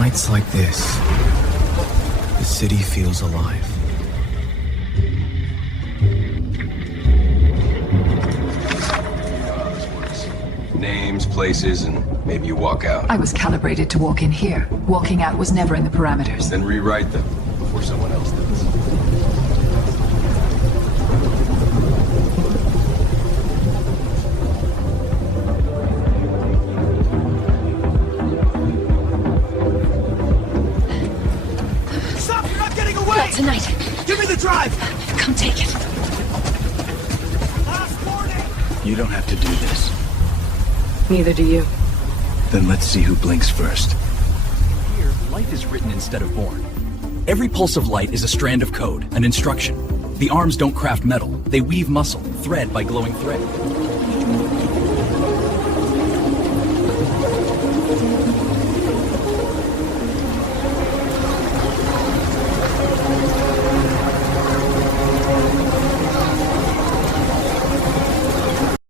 nights like this, the city feels alive. Names, places, and maybe you walk out. I was calibrated to walk in here. Walking out was never in the parameters. Then rewrite them before someone else does. Stop! You're not getting away! Not tonight. Give me the drive! Come take it. Last warning! You don't have to do this. Neither do you. Then let's see who blinks first. Here, life is written instead of born. Every pulse of light is a strand of code, an instruction. The arms don't craft metal, they weave muscle, thread by glowing thread.